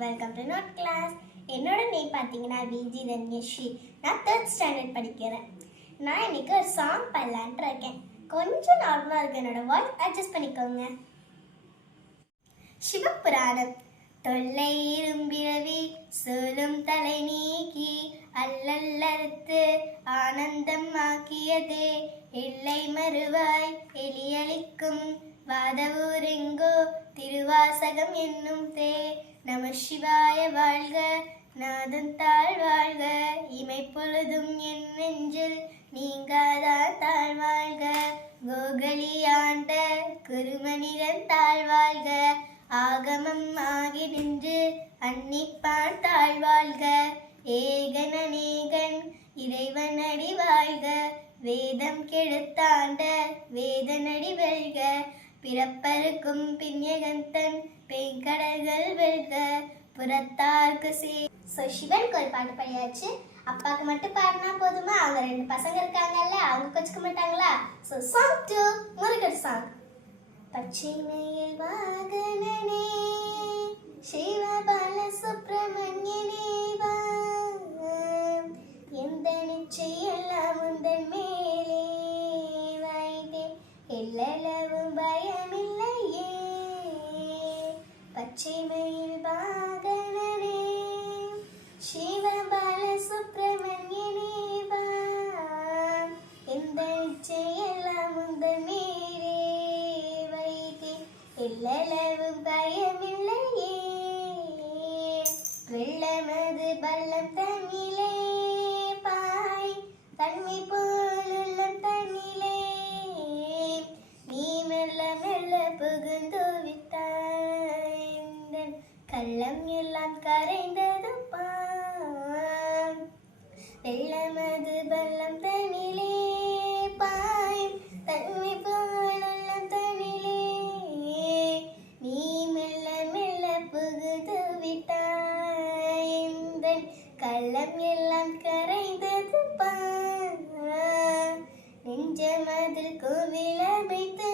Welcome to not class என்னோட name பார்த்தீங்கன்னா விஜி தன்யஸ்ரீ நான் தேர்ட் ஸ்டாண்டர்ட் படிக்கிறேன். நான் இன்னைக்கு ஒரு சாங் பண்ணலான்ட்டு இருக்கேன். கொஞ்சம் நார்மலாக இருக்கு என்னோட வாய்ஸ் அட்ஜஸ்ட் பண்ணிக்கோங்க. சிவபுராணம். தொல்லை இரும்பிறவி சொல்லும் தலை நீக்கி அல்லல்லறுத்து ஆனந்தம் ஆக்கியதே. எல்லை மறுவாய் எலியளிக்கும் வாதவூரெங்கோ திருவாசகம் என்னும் தே நம சிவாய வாழ்க நாதன் தாழ் வாழ்க இமை பொழுதும் என் நெஞ்சில் நீங்காதான் தாழ் வாழ்க. கோகலி ஆண்ட குருமணிகன் தாழ் வாழ்க ஆகமம் ஆகி நின்று அன்னிப்பான் தாழ் வாழ்க. ஏகன் அநேகன் இறைவன் அடி வாழ்க வேதம் கெடுத்தாண்ட வேதனடி வெல்க. பிறப்பருக்கும் பின்யகந்தன் பெய்கடல்கள் வெல்க புறத்தார்க்கு சே. ஸோ சிவனுக்கு ஒரு பாட்டு பாடியாச்சு. அப்பாவுக்கு மட்டும் பாடினா போதுமா? அவங்க ரெண்டு பசங்க இருக்காங்கல்ல அவங்க கொச்சுக்க மாட்டாங்களா? So song two Murugar song பச்சைமயில் வாகனனே சிவபால சுப்பிரமணியனே வா. வைத்தேன் பயமில்லையே. வெள்ளமது பள்ளம் தண்ணிலே பாய் தன்மை போலுள்ள தண்ணிலே நீ மெல்ல மெல்ல புகுந்து விட்டாய். கள்ளம் எல்லாம் கரைந்ததுப்பா பாம் நெஞ்சமதில் கோவில் அமைத்து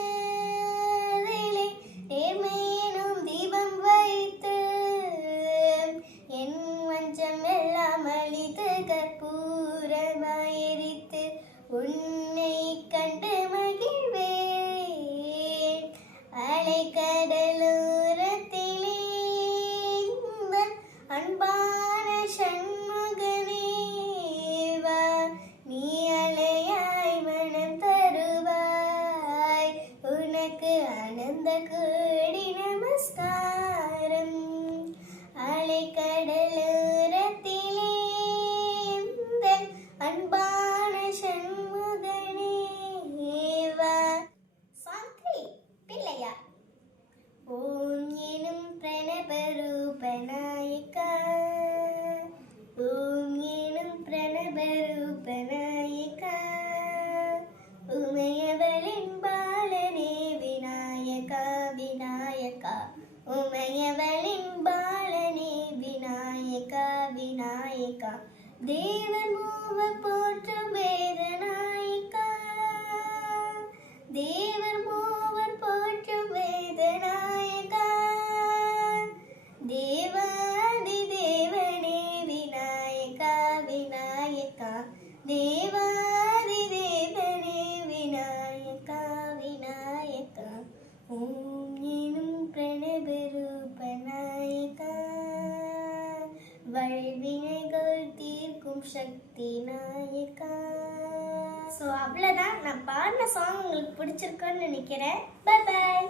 விநாயகா தேவன் மூவ போற்றும் வேதநாயகா தேவர் மூவர் போற்றும் வேத வேதநாயகா தேவாதி தேவனே விநாயகா விநாயகா. தேவா சக்தி நாயகா ஸோ அவ்வளோதான் நான் பாடின சாங் உங்களுக்கு பிடிச்சிருக்குன்னு நினைக்கிறேன். Bye bye